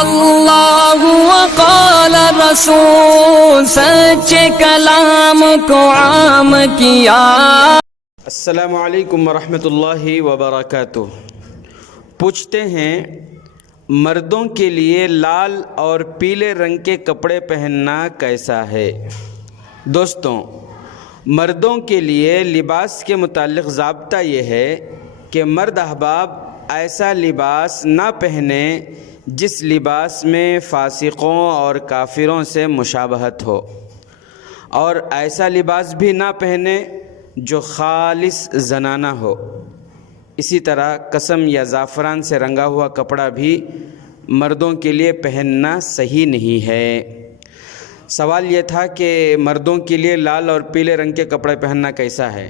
اللہ وقال رسول، سچے کلام کو عام کیا۔ السلام علیکم ورحمۃ اللہ وبرکاتہ۔ پوچھتے ہیں مردوں کے لیے لال اور پیلے رنگ کے کپڑے پہننا کیسا ہے؟ دوستوں، مردوں کے لیے لباس کے متعلق ضابطہ یہ ہے کہ مرد احباب ایسا لباس نہ پہنیں جس لباس میں فاسقوں اور کافروں سے مشابہت ہو، اور ایسا لباس بھی نہ پہنیں جو خالص زنانہ ہو۔ اسی طرح قسم یا زعفران سے رنگا ہوا کپڑا بھی مردوں کے لیے پہننا صحیح نہیں ہے۔ سوال یہ تھا کہ مردوں کے لیے لال اور پیلے رنگ کے کپڑے پہننا کیسا ہے؟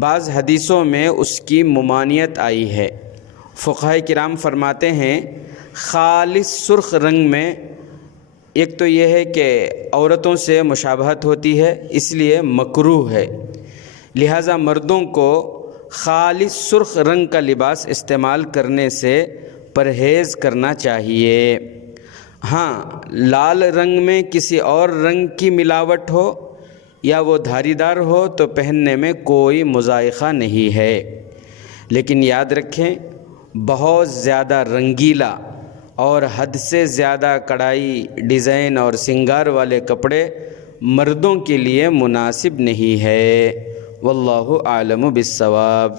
بعض حدیثوں میں اس کی ممانعت آئی ہے۔ فقہاء کرام فرماتے ہیں خالص سرخ رنگ میں ایک تو یہ ہے کہ عورتوں سے مشابہت ہوتی ہے، اس لیے مکروہ ہے، لہٰذا مردوں کو خالص سرخ رنگ کا لباس استعمال کرنے سے پرہیز کرنا چاہیے۔ ہاں، لال رنگ میں کسی اور رنگ کی ملاوٹ ہو یا وہ دھاری دار ہو تو پہننے میں کوئی مضائقہ نہیں ہے، لیکن یاد رکھیں بہت زیادہ رنگیلا اور حد سے زیادہ کڑھائی، ڈیزائن اور سنگار والے کپڑے مردوں کے لیے مناسب نہیں ہے۔ واللہ اعلم بالصواب۔